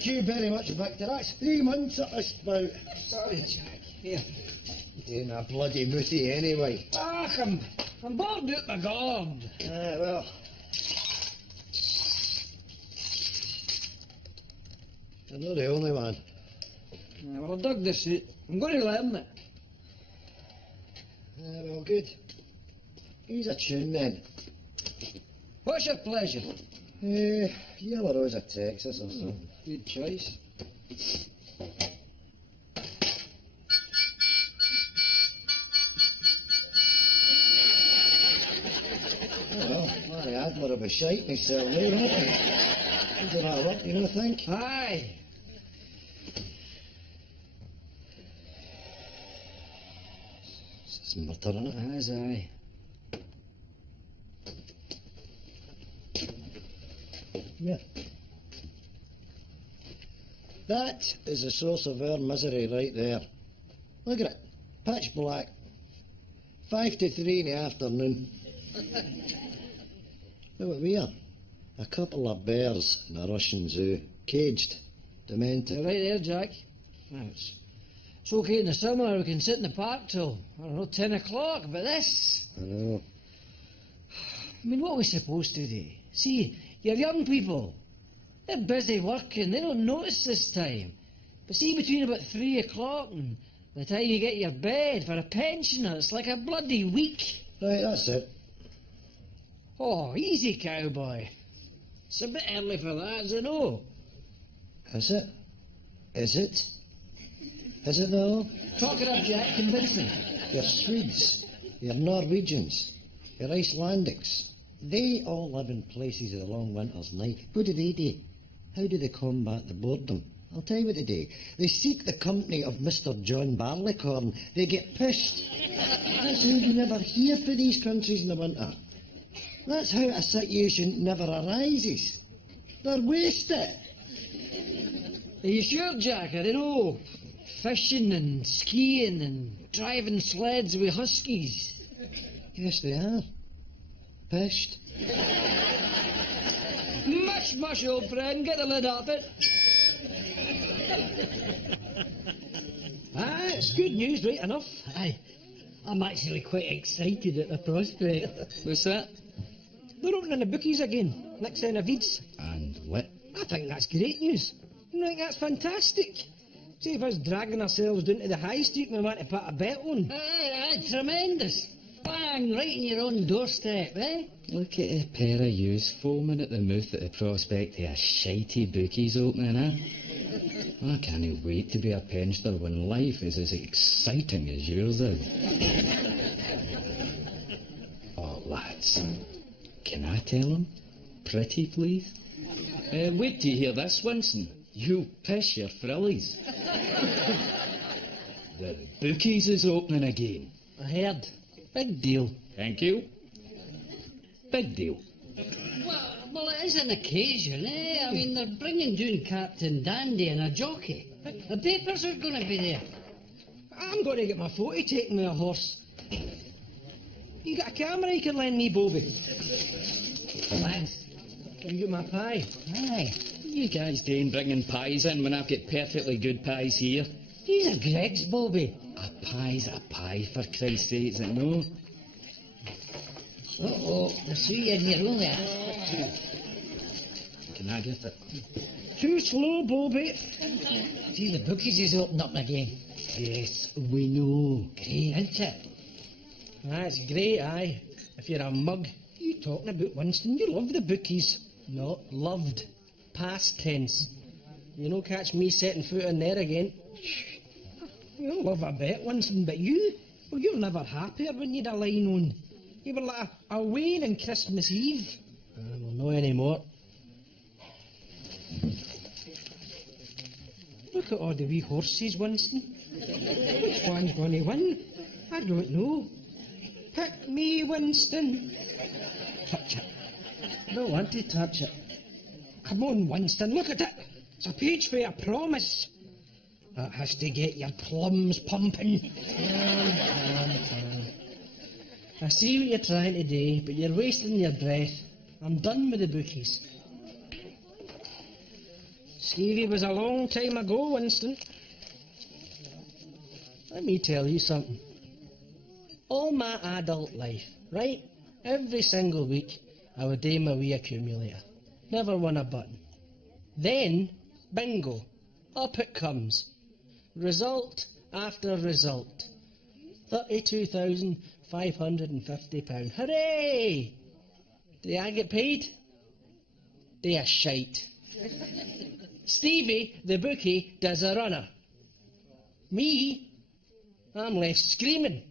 Thank you very much, Victor. That's 3 months at this bout. Sorry, Jack. Here. Ain't a bloody moody anyway. Ach, I'm bored out my gourd. Well. You're not the only one. Well, I dug this suit. I'm going to learn it. Well, good. Here's a tune then. What's your pleasure? Yellow Rose of Texas or something. Good choice. Well, Larry Adler will be shite myself there, won't he? He'll do that work, you don't think? Aye. It's murder, isn't it? As aye. Yeah. That is the source of our misery right there. Look at it. Pitch black. 5 to 3 in the afternoon. Look what we are. A couple of bears in a Russian zoo. Caged. Demented. You're right there, Jack. Now, it's okay in the summer. We can sit in the park till, I don't know, 10 o'clock. But this... I know. I mean, what are we supposed to do? See, your young people, they're busy working. They don't notice this time. But see, between about 3 o'clock and the time you get your bed for a pensioner, it's like a bloody week. Right, that's it. Oh, easy, cowboy. It's a bit early for that, is it no? Is it? Is it? Is it though? Talk it up, Jack. Convince them. Your Swedes, your Norwegians, your Icelandics, they all live in places of the long winter's night. What do? How do they combat the boredom? I'll tell you what they do. They seek the company of Mr. John Barleycorn. They get pissed. That's how you never hear for these countries in the winter. That's how a situation never arises. They're wasted. Are you sure, Jack? I don't know. Fishing and skiing and driving sleds with huskies. Yes, they are. Pissed. Mush, old friend. Get the lid off it. Aye, it's good news, right enough. Aye. I'm actually quite excited at the prospect. What's that? They're opening the bookies again, next end of Eads. And what? I think that's great news. I think that's fantastic. See if us dragging ourselves down to the high street we want to put a bet on. Aye, tremendous. Bang, right in your own doorstep, eh? Look at a pair of yous foaming at the mouth at the prospect of a shitey bookies opening, I can't wait to be a pensioner when life is as exciting as yours is. Oh, lads, can I tell them? Pretty, please? Wait till you hear this, Winston. You piss your frillies. The bookies is opening again. I heard. Big deal. Thank you. Big deal. Well, it is an occasion, eh? I mean, they're bringing down Captain Dandy and a jockey. The papers are going to be there. I'm going to get my photo taken with a horse. You got a camera you can lend me, Bobby? Thanks. Can you get my pie? Aye. You guys doing bringing pies in when I've got perfectly good pies here? These are Greg's, Bobby. A pie's a pie, for Christ's sake, is it no? Uh-oh, I see you in your own there. Can I get it? Too slow, Bobby. See, the bookies is opening up again. Yes, we know. Great, isn't it? That's great, aye. If you're a mug, you talking about Winston, you love the bookies. Not loved. Past tense. You don't catch me setting foot in there again. You love a bet, Winston, but you? Well, you're never happier when you'd a line on. You were like a Wayne on Christmas Eve. Well, no anymore. Look at all the wee horses, Winston. Which one's going to win? I don't know. Pick me, Winston. Touch it. I don't want to touch it. Come on, Winston, look at it. It's a page for a promise. That has to get your plums pumping. I see what you're trying to do, but you're wasting your breath. I'm done with the bookies. Stevie was a long time ago, Winston. Let me tell you something. All my adult life, right? Every single week, I would do my wee accumulator. Never won a button. Then, bingo, up it comes. Result after result. £32,550. Hooray! Do I get paid? They are shite. Stevie, the bookie, does a runner. Me, I'm left screaming,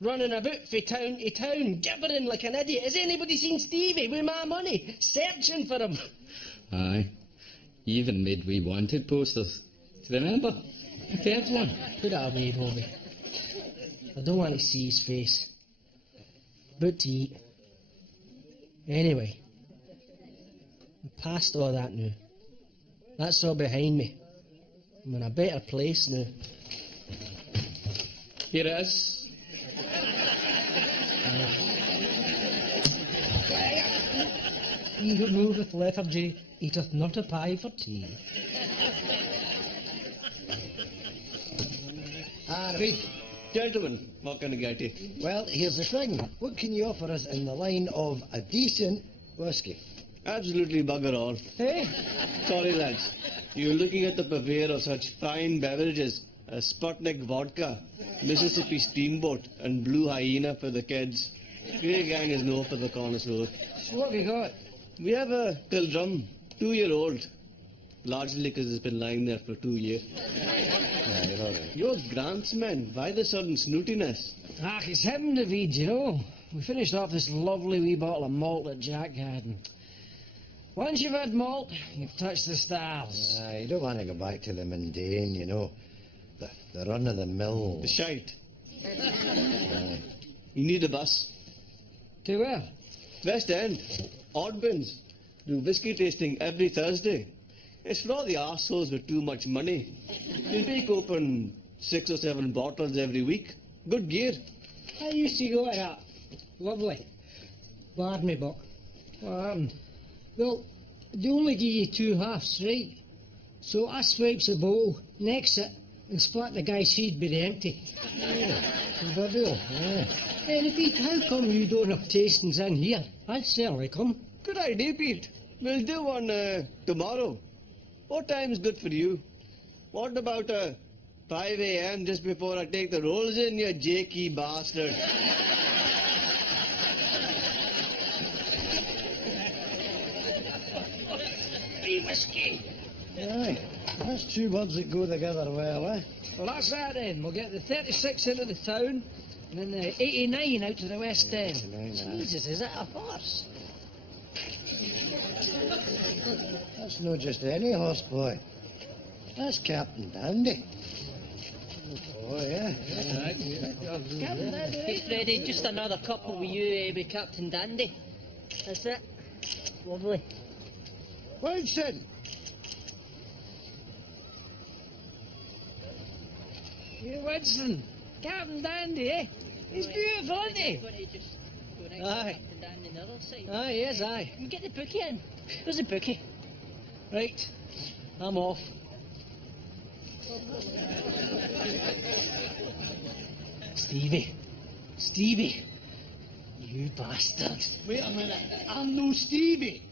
running about from town to town, gibbering like an idiot. Has anybody seen Stevie with my money? Searching for him. Aye. You even made wee wanted posters. Do you remember? The third one. Put it away, Bobby. I don't want to see his face. But to eat. Anyway, I'm past all that now. That's all behind me. I'm in a better place now. Here it is. He who moveth lethargy eateth not a pie for tea. Read. Gentlemen, what can I get you? Well, here's the thing. What can you offer us in the line of a decent whisky? Absolutely bugger all. Hey? Sorry, lads. You're looking at the purveyor of such fine beverages as Sputnik vodka, Mississippi Steamboat, and Blue Hyena for the kids. Grey Gang is no for the connoisseur. So what have you got? We have a Kildrum, 2-year-old. Largely because it's been lying there for 2 years. Yeah, you're all right. You're grantsmen. Why the sudden snootiness? Ah, it's him, David, you know. We finished off this lovely wee bottle of malt that Jack had. And once you've had malt, you've touched the stars. You don't want to go back to the mundane, you know. The run-of-the-mill. The shite. You need a bus. To where? West End. Oddbins. Do whisky tasting every Thursday. It's for all the arseholes with too much money. They break open 6 or 7 bottles every week. Good gear. I used to go to that. Lovely. Bad me, Buck. What happened? Well, they only give you 2 halves, right? So I swipes the bottle, next it, and split the guy's feed by the empty. Good deal, yeah. Hey, Pete, how come you don't have tastings in here? I'd certainly come. Good idea, Pete. We'll do one tomorrow. What time's good for you? What about 5 a.m. just before I take the rolls in, you jakey bastard? Free whiskey. Aye, that's 2 words that go together well, eh? Well, that's that then. We'll get the 36 into the town, and then the 89 out to the West End. 89, aye. Jesus, is that a horse? That's not just any horse, boy. That's Captain Dandy. Oh, yeah. Captain Dandy. Hey, Freddie, just another couple with you with Captain Dandy. That's it. Lovely. Winston! You Winston. Captain Dandy, eh? He's beautiful, isn't he? Going to just go next Aye. to Captain Dandy on the other side. Aye, yes, aye. You get the bookie in. There's a bookie. Right. I'm off. Stevie. Stevie. You bastard. Wait a minute. I'm no Stevie.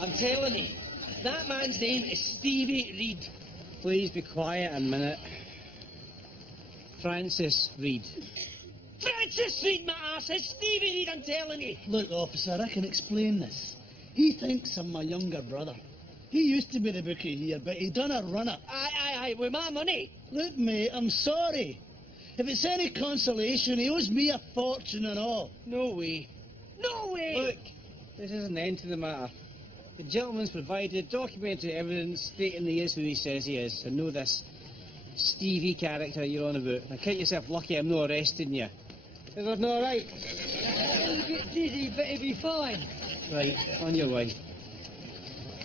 I'm telling you, that man's name is Stevie Reid. Please be quiet a minute. Francis Reid. Francis Reid, my ass! It's Stevie Reid, I'm telling you! Look, officer, I can explain this. He thinks I'm my younger brother. He used to be the bookie here, but he done a runner. Aye, with my money. Look, mate, I'm sorry. If it's any consolation, he owes me a fortune and all. No way. No way! Look, this is an end to the matter. The gentleman's provided documentary evidence stating he is who he says he is. And know this Stevie character you're on about. Now count yourself lucky I'm not arresting you. Is that not right? Diddy, but he'll be fine. Right, on your way.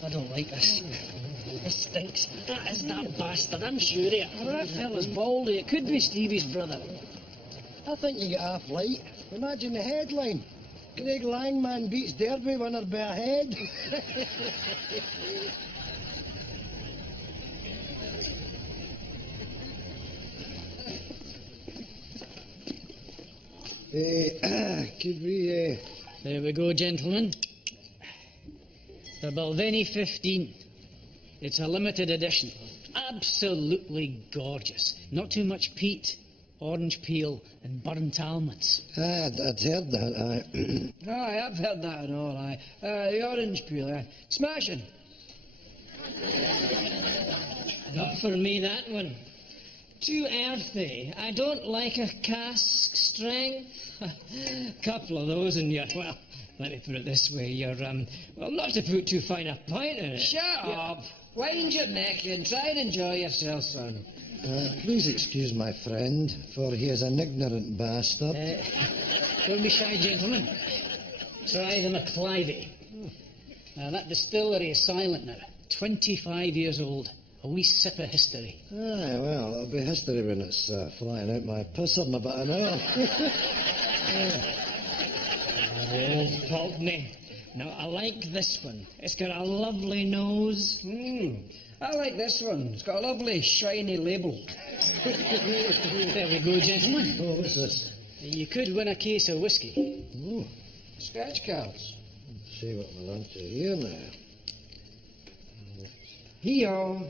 I don't like this. It stinks. That is that bastard, I'm sure of it. Well, that fella's baldy. It could be Stevie's brother. I think you get half light. Imagine the headline. Craig Langman beats Derby winner by a head. Could we, There we go, gentlemen. The Balvenie 15. It's a limited edition. Absolutely gorgeous. Not too much peat, orange peel, and burnt almonds. I'd heard that, I have heard that and all, aye. The orange peel, aye. Smashing. Not for me, that one. Too earthy. I don't like a cask strength. Couple of those and you're, well, let me put it this way, you're, well, not to put too fine a point in it. Shut up. Wind your neck and try and enjoy yourself, son. Please excuse my friend, for he is an ignorant bastard. Don't be shy, gentlemen. Try the McClivey. Now, that distillery is silent now. 25 years old. A wee sip of history. Aye, well, it'll be history when it's flying out my pisser in about an hour. Old Pulteney. Now, I like this one. It's got a lovely nose. I like this one. It's got a lovely shiny label. There we go, gentlemen. Oh, what's this? You could win a case of whiskey. Oh, Scratch cards. let's see what we're onto here now. Hee-haw.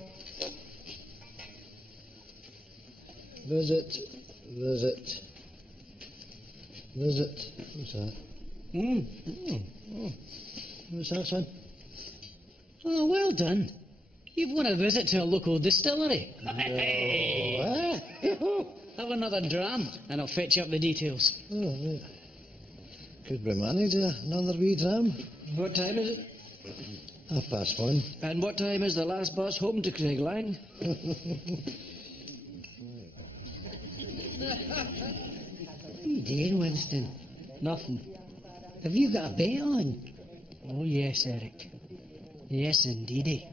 Visit. What's that? What's that, son? Oh, well done. You've won a visit to a local distillery. Have another dram, and I'll fetch up the details. Oh, right. Could we manage another wee dram? What time is it? 1:30. And what time is the last bus home to Craig Lang? What are you doing, Winston? Nothing. Have you got a bet on? Oh, yes, Eric. Yes, indeedy.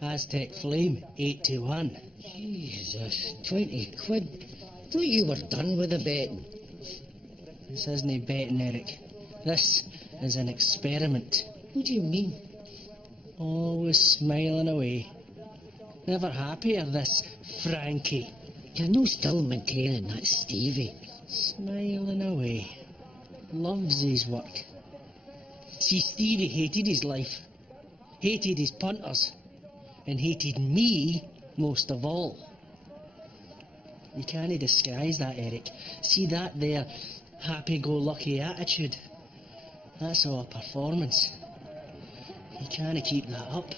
Aztec Flame, 8-1. Jesus, 20 quid. Thought you were done with the betting. This isn't betting, Eric. This is an experiment. What do you mean? Always smiling away. Never happier, this Frankie. You're no still maintaining that Stevie. Smiling away. Loves his work. See, Stevie hated his life. Hated his punters. And hated me most of all. You can't disguise that, Eric. See that there happy-go-lucky attitude? That's all performance. You can't keep that up.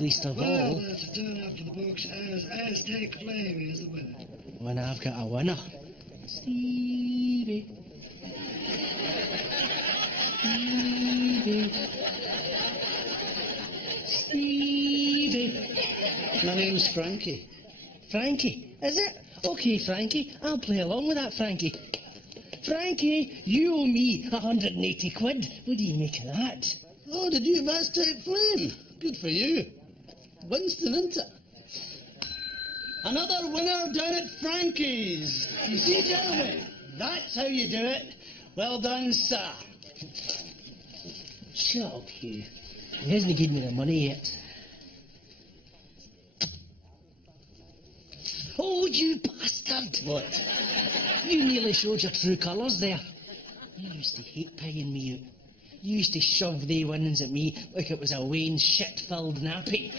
Least of all, that's a turn up for the books as Aztec Flame is the winner. when I've got a winner. Stevie. Stevie. My name's Frankie. Frankie, is it? Okay, Frankie, I'll play along with that, Frankie. Frankie, you owe me 180 quid. What do you make of that? Oh, did you have Aztec Flame? Good for you. Winston, isn't it? Another winner down at Frankie's. You see, gentlemen, that's how you do it. Well done, sir. Shut up, Hugh. He hasn't given me the money yet. Oh, you bastard! What? You nearly showed your true colours there. You used to hate paying me out. You used to shove the winnings at me like it was a Wayne shit-filled nappy.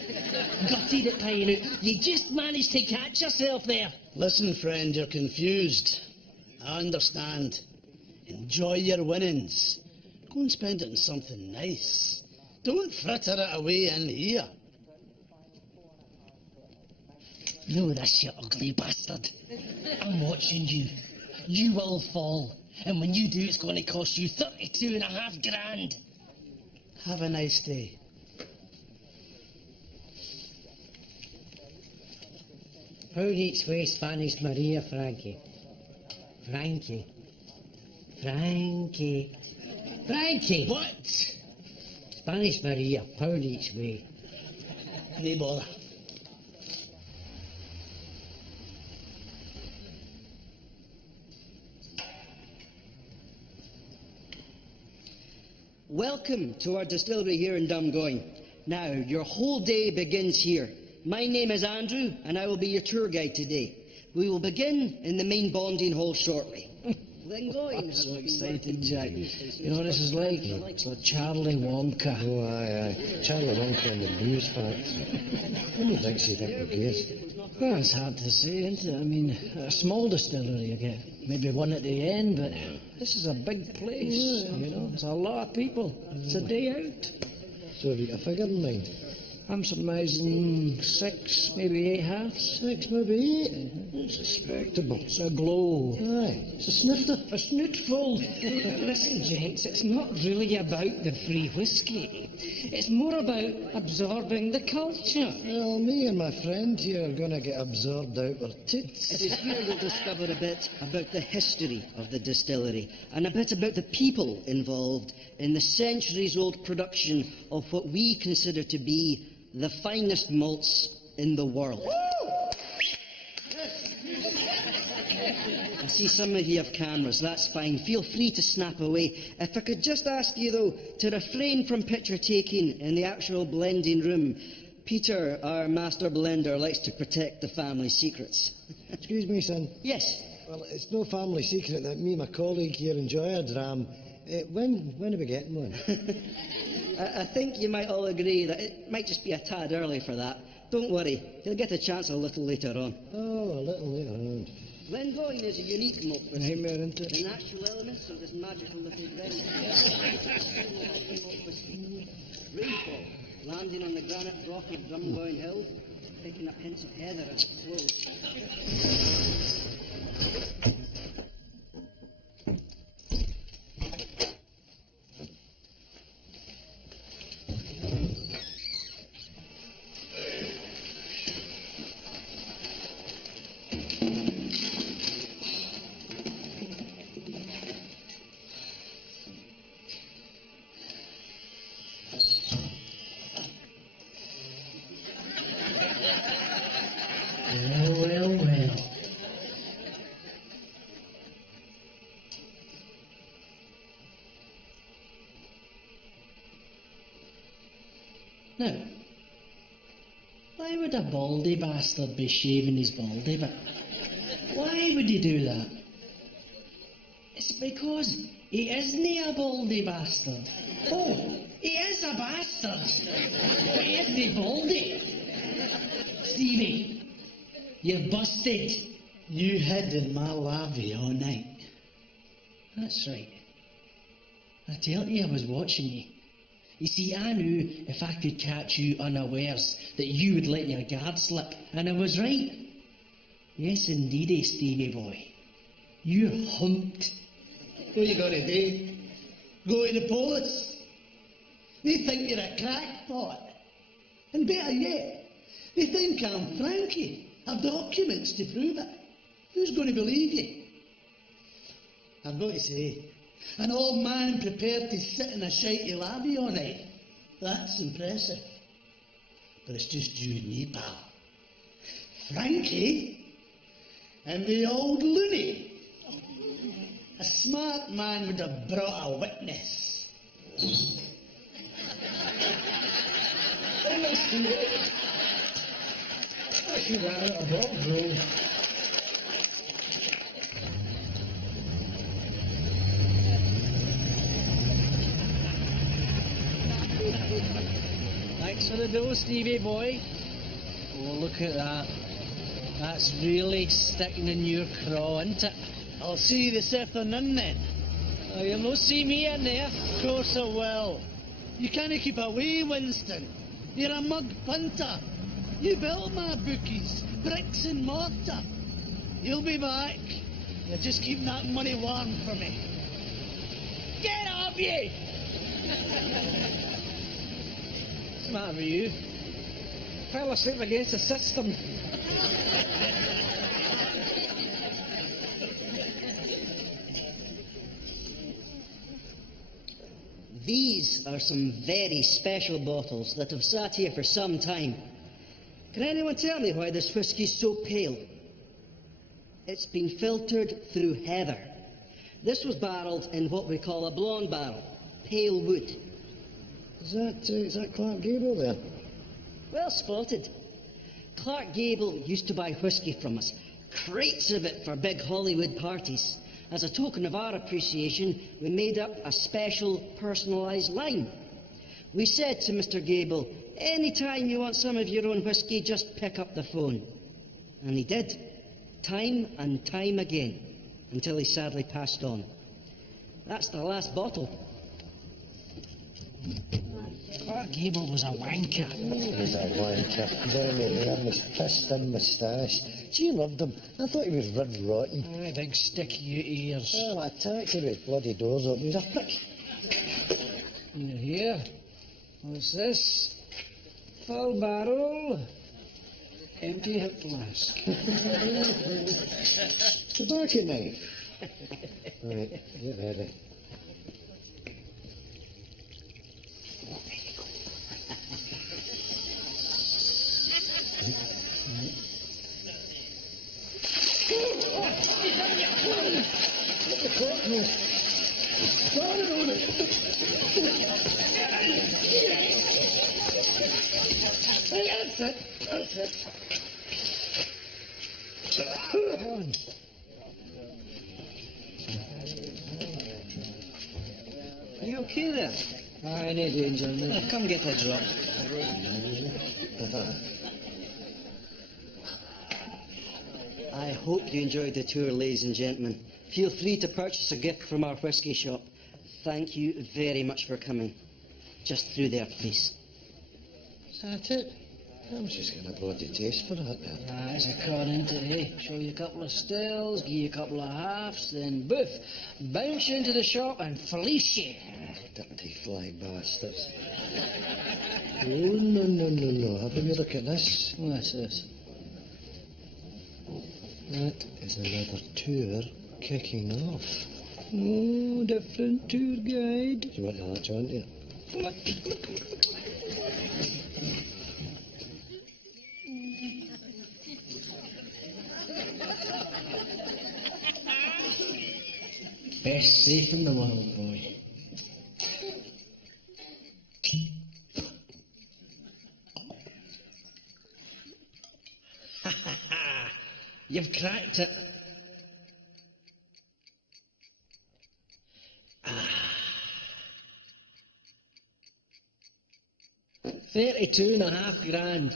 Gutted at paying out. You just managed to catch yourself there. Listen, friend, you're confused. I understand. Enjoy your winnings. Go and spend it on something nice. Don't fritter it away in here. Know this, you ugly bastard. I'm watching you. You will fall. And when you do, it's going to cost you 32.5 grand. Have a nice day. Pound each way, Spanish Maria, Frankie. Frankie. Frankie. Frankie! What? Spanish Maria, pound each way. No bother. Welcome to our distillery here in Dumgoyne. Now, your whole day begins here. My name is Andrew, and I will be your tour guide today. We will begin in the main bonding hall shortly. Glengoyne I'm has so been excited, working Jack. since You know what this is like? It's like Charlie Wonka. Oh, aye. Charlie Wonka and the booze factory. How many drinks do you think we get? Well, it's hard to say, isn't it? I mean, a small distillery you get. Maybe one at the end, but this is a big place, you know. It's a lot of people. It's a day out. So have you got a figure in mind? I'm surmising 6, maybe 8 halves. 6, maybe 8. It's respectable. It's a glow. Aye. It's a snifter. A snootful. Listen, gents, it's not really about the free whiskey. It's more about absorbing the culture. Well, me and my friend here are going to get absorbed out our tits. It is here we'll discover a bit about the history of the distillery and a bit about the people involved in the centuries-old production of what we consider to be the finest malts in the world. I see some of you have cameras, that's fine. Feel free to snap away. If I could just ask you, though, to refrain from picture taking in the actual blending room. Peter, our master blender, likes to protect the family secrets. Excuse me, son. Yes. Well, it's no family secret that me and my colleague here enjoy a dram. When are we getting one? I think you might all agree that it might just be a tad early for that. Don't worry, you'll get a chance a little later on. Oh, a little later on. Glengoyne is a unique malt whisky. Nightmare, isn't it? The natural elements of this magical little drink. Malt whisky. Rainfall, landing on the granite rock of Drumgoyne Hill, picking up hints of heather as it flows. Well. Now, why would a baldy bastard be shaving his baldy bit? Why would he do that? It's because he isn't a baldy bastard. Oh, he is a bastard. He isn't baldy. Stevie, you're busted. You hid in my lavvy all night. That's right. I tell you, I was watching you. You see, I knew if I could catch you unawares that you would let your guard slip, and I was right. Yes, indeedy, Stevie boy. You're humped. What you gonna do? Go to the police? They think you're a crackpot. And better yet, they think I'm Frankie. I've documents to prove it. Who's going to believe you? I've got to say, an old man prepared to sit in a shitey lavvy all night. That's impressive. But it's just you and me, pal. Frankie and the old loony. A smart man would have brought a witness. You ran out of rock, bro. Thanks for the dough, Stevie boy. Oh, look at that. That's really sticking in your craw, isn't it? I'll see you this afternoon then. Oh, you'll not see me in there. Of course I will. You can't keep away, Winston. You're a mug punter. You built my bookies, bricks and mortar. You'll be back. You just keep that money warm for me. Get off you! What's the matter with you? Fell asleep against the system. These are some very special bottles that have sat here for some time. Can anyone tell me why this whisky's so pale? It's been filtered through heather. This was barrelled in what we call a blonde barrel, pale wood. Is that Clark Gable there? Well spotted. Clark Gable used to buy whisky from us, crates of it for big Hollywood parties. As a token of our appreciation, we made up a special personalised line. We said to Mr. Gable, any time you want some of your own whisky, just pick up the phone. And he did, time and time again, until he sadly passed on. That's the last bottle. Clark Gable was a wanker. He was a wanker. Down the hair and his pissed-in moustache. She loved him. I thought he was red rotten. Aye, big sticky ears. Oh, a taxi with bloody doors open. He was a prick. And here, what's this? Full barrel, empty hip flask. Tobacco knife. Right, get ready. That's it. Are you okay there? Aye, no danger, mate. Come get a drop. I hope you enjoyed the tour, ladies and gentlemen. Feel free to purchase a gift from our whisky shop. Thank you very much for coming. Just through there, please. Is that it? I was just getting a bloody taste for that now. Aye, it's a con, isn't it, eh? Show you a couple of stills, give you a couple of halves, then boof, bounce you into the shop and fleece you. Dirty fly bastards. Oh, no. Have a wee look at this. What's this? That is another tour kicking off. Oh, different tour guide. Do you want to latch on to it? Best safe in the world, boy. You've cracked it. 32.5 grand.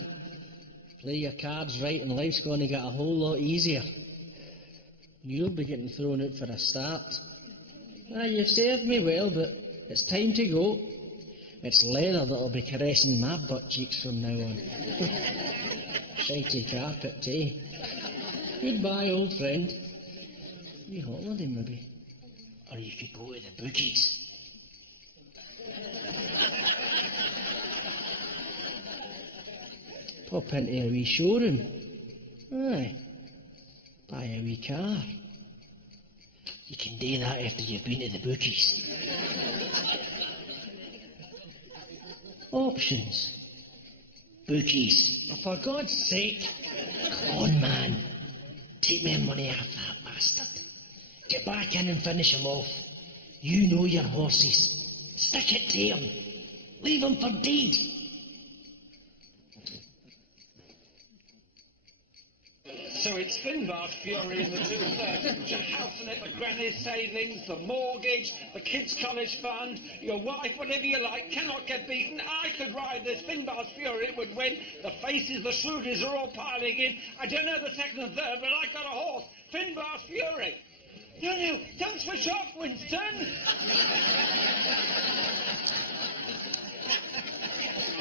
Play your cards right and life's going to get a whole lot easier. You'll be getting thrown out for a start. You've served me well, but it's time to go. It's leather that'll be caressing my butt cheeks from now on. Shitey carpet, eh? Goodbye, old friend. Wee holiday, maybe. Or you could go to the bookies. Pop into a wee showroom. Aye. Buy a wee car. You can do that after you've been to the bookies. Options. Bookies. Oh, for God's sake. Come on, man. Take my money off that bastard. Get back in and finish him off. You know your horses. Stick it to him. Leave him for dead. So it's Finbar's fury in the 230. Your house and it, the granny's savings, the mortgage, the kids' college fund, your wife, whatever you like, cannot get beaten. I could ride this Finbar's fury, it would win. The faces, the shrewdies are all piling in. I don't know the second and third, but I got a horse. Finbar's fury. No, don't switch off, Winston.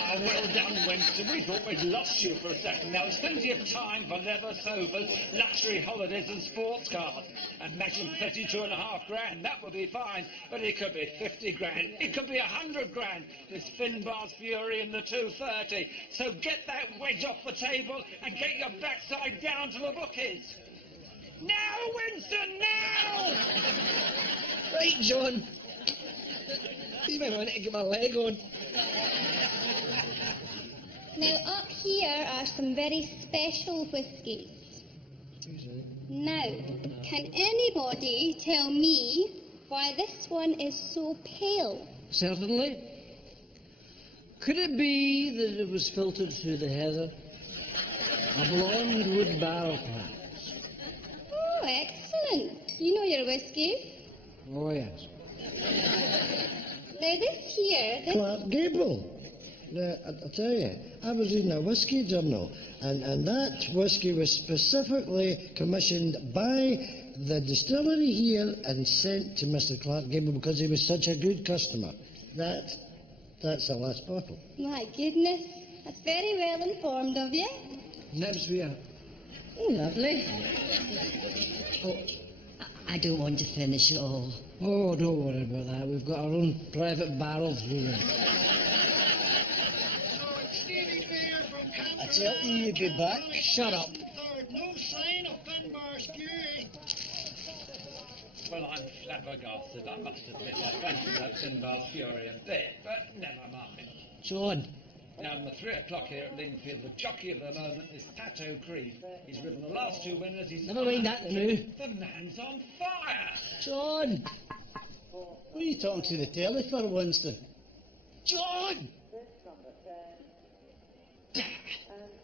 Oh, well done, Winston. We thought we'd lost you for a second. Now, it's plenty of time for leather sofas, luxury holidays and sports cars. Imagine 32.5 grand. That would be fine. But it could be 50 grand. It could be 100 grand. This Finbar's fury in the 230. So get that wedge off the table and get your backside down to the bookies. Now, Winston, now! Right, John. Give me a minute to get my leg on. Now, up here are some very special whiskies. Now, can anybody tell me why this one is so pale? Certainly. Could it be that it was filtered through the heather? A blonde wood barrel, perhaps. Oh, excellent. You know your whiskey. Oh, yes. Now, this here, this... Clark Gable. Now, I'll tell you, I was reading a whiskey journal, and that whiskey was specifically commissioned by the distillery here and sent to Mr. Clark Gable because he was such a good customer. That's the last bottle. My goodness, that's very well informed of you. Nibs we are. Oh, lovely. I don't want to finish it all. Oh, don't worry about that. We've got our own private barrels here. I tell you, you'd be back. Shut up. No sign of Finbar Skew. Well, I'm flabbergasted, I must admit. I fancy that Finbar's fury a bit, but never mind. John. Now, on the 3 o'clock here at Lingfield, the jockey of the moment is Pato Creef. He's ridden the last 2 winners. He's Never mind that now. The man's on fire! John! What are you talking to the telly for, Winston? John!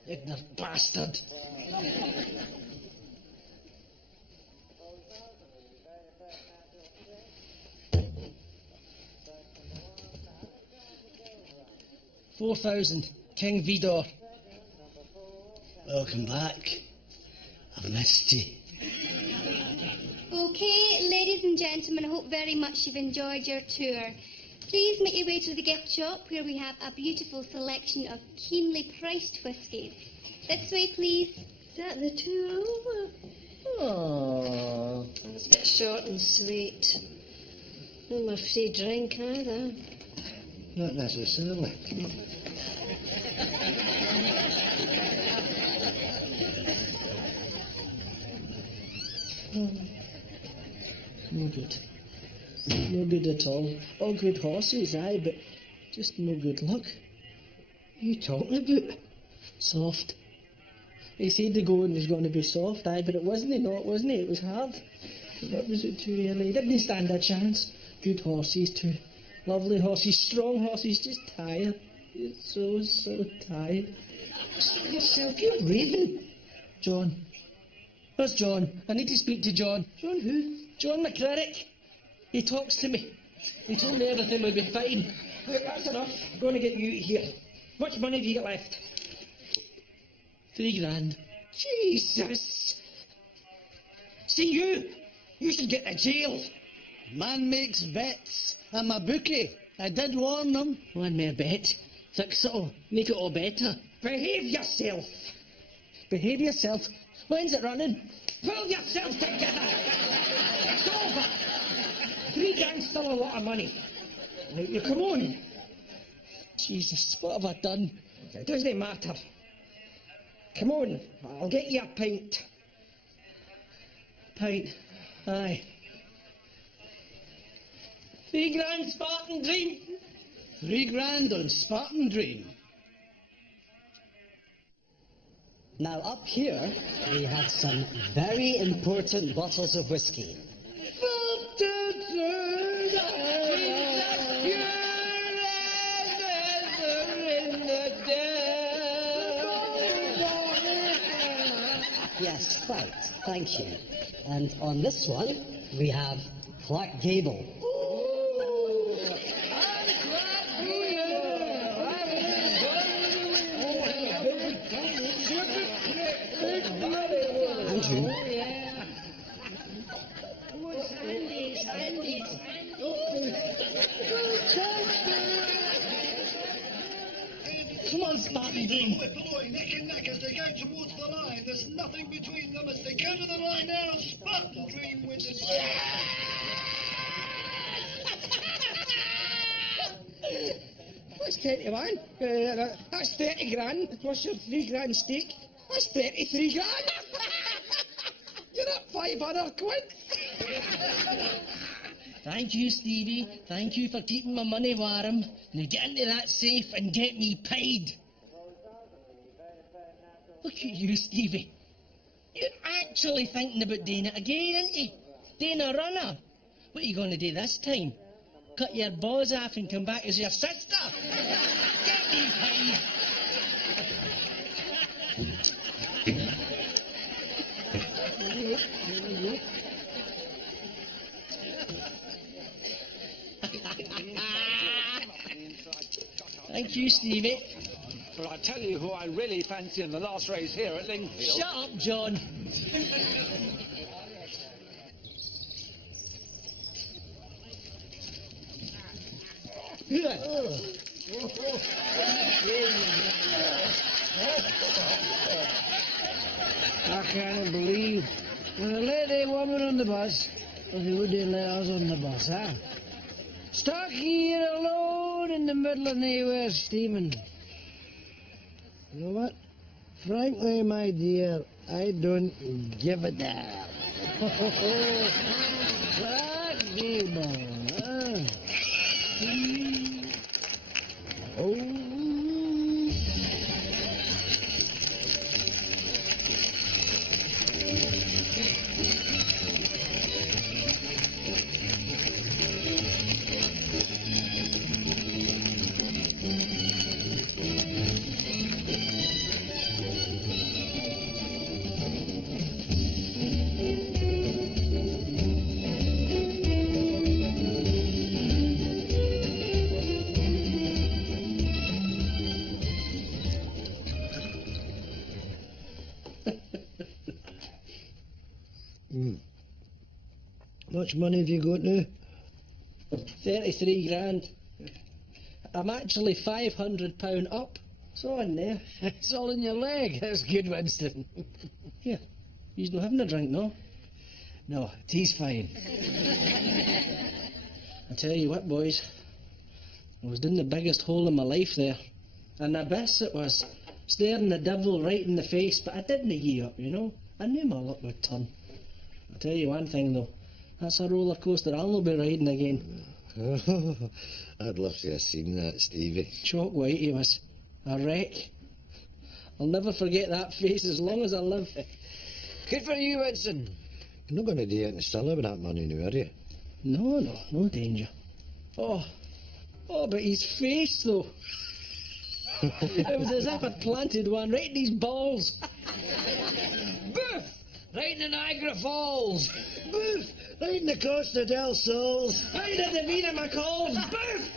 Ignorant bastard! $4,000. King Vidor. Welcome back. I've missed you. Okay, ladies and gentlemen, I hope very much you've enjoyed your tour. Please make your way to the gift shop where we have a beautiful selection of keenly priced whiskies. This way, please. Is that the tour over? Oh, that's a bit short and sweet. No more free drink either. Not necessarily. No good. No good at all. All good horses, aye, but just no good luck. What are you talking about? Soft. He said the going was going to be soft, aye, but it wasn't, wasn't it? It was hard. What was it too early? Didn't stand a chance. Good horses too. Lovely horses, strong horses, just tired. So tired. Stop yourself, you're raving. John. Where's John? I need to speak to John. John who? John McClurrick. He talks to me. He told me everything would be fine. Look, that's enough. I'm going to get you here. How much money have you got left? $3,000. Jesus! See you should get to jail. Man makes bets. I'm a bookie. I did warn them. One more bet. Fix it all. Make it all better. Behave yourself. Behave yourself. When's it running? Pull yourself together. It's over. $3,000 still a lot of money. Now you come on. Jesus, what have I done? It doesn't matter. Come on, I'll get you a pint. Pint, aye. $3,000 Spartan Dream. $3,000 on Spartan Dream. Now, up here, we have some very important bottles of whiskey. Yes, quite. Thank you. And on this one, we have Clark Gable. Andrew. Come on, Spartan Dream. Below, neck and neck as they go towards the line. There's nothing between them as they go to the line now. Spartan Dream with the... That's 21. That's 30 grand plus your $3,000 stake. That's 33 grand. You're up 500 quid. Thank you, Stevie. Thank you for keeping my money warm. Now get into that safe and get me paid. Look at you, Stevie. You're actually thinking about doing it again, aren't you? Doing a runner. What are you going to do this time? Cut your balls off and come back as your sister? Get me paid. Thank you, Stevie. But I tell you who I really fancy in the last race here at Lingfield. Shut up, John. I can't believe when they let that woman on the bus, well, they wouldn't let us on the bus, huh? Stuck here alone in the middle of nowhere, Stephen. You know what? Frankly, my dear, I don't give a damn. That neighbor, huh? Oh. Much money have you got now? 33 grand. I'm actually £500 up. It's all in there. It's all in your leg. That's good, Winston. Here, you're not having a drink, no? No, tea's fine. I tell you what, boys. I was doing the biggest hole in my life there. An abyss it was. Staring the devil right in the face, but I didn't give up, you know. I knew my luck would turn. I'll tell you one thing, though. That's a roller coaster I'll not be riding again. I'd love to have seen that, Stevie. Chalk white he was. A wreck. I'll never forget that face as long as I live. Good for you, Winston. You're not going to do anything silly with that money now, are you? No danger. Oh, but his face, though. It was as if I'd planted one right in his balls. Boof! Right in the Niagara Falls. Boof! Right in the Costa del Sol. Right in the Davina McCalls. Boof!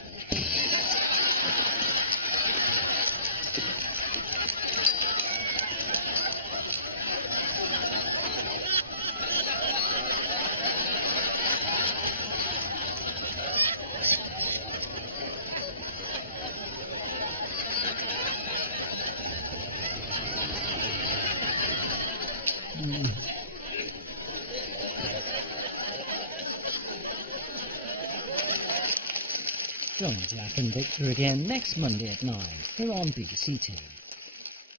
Join Jack and Victor again next Monday at 9 here on BBC Two.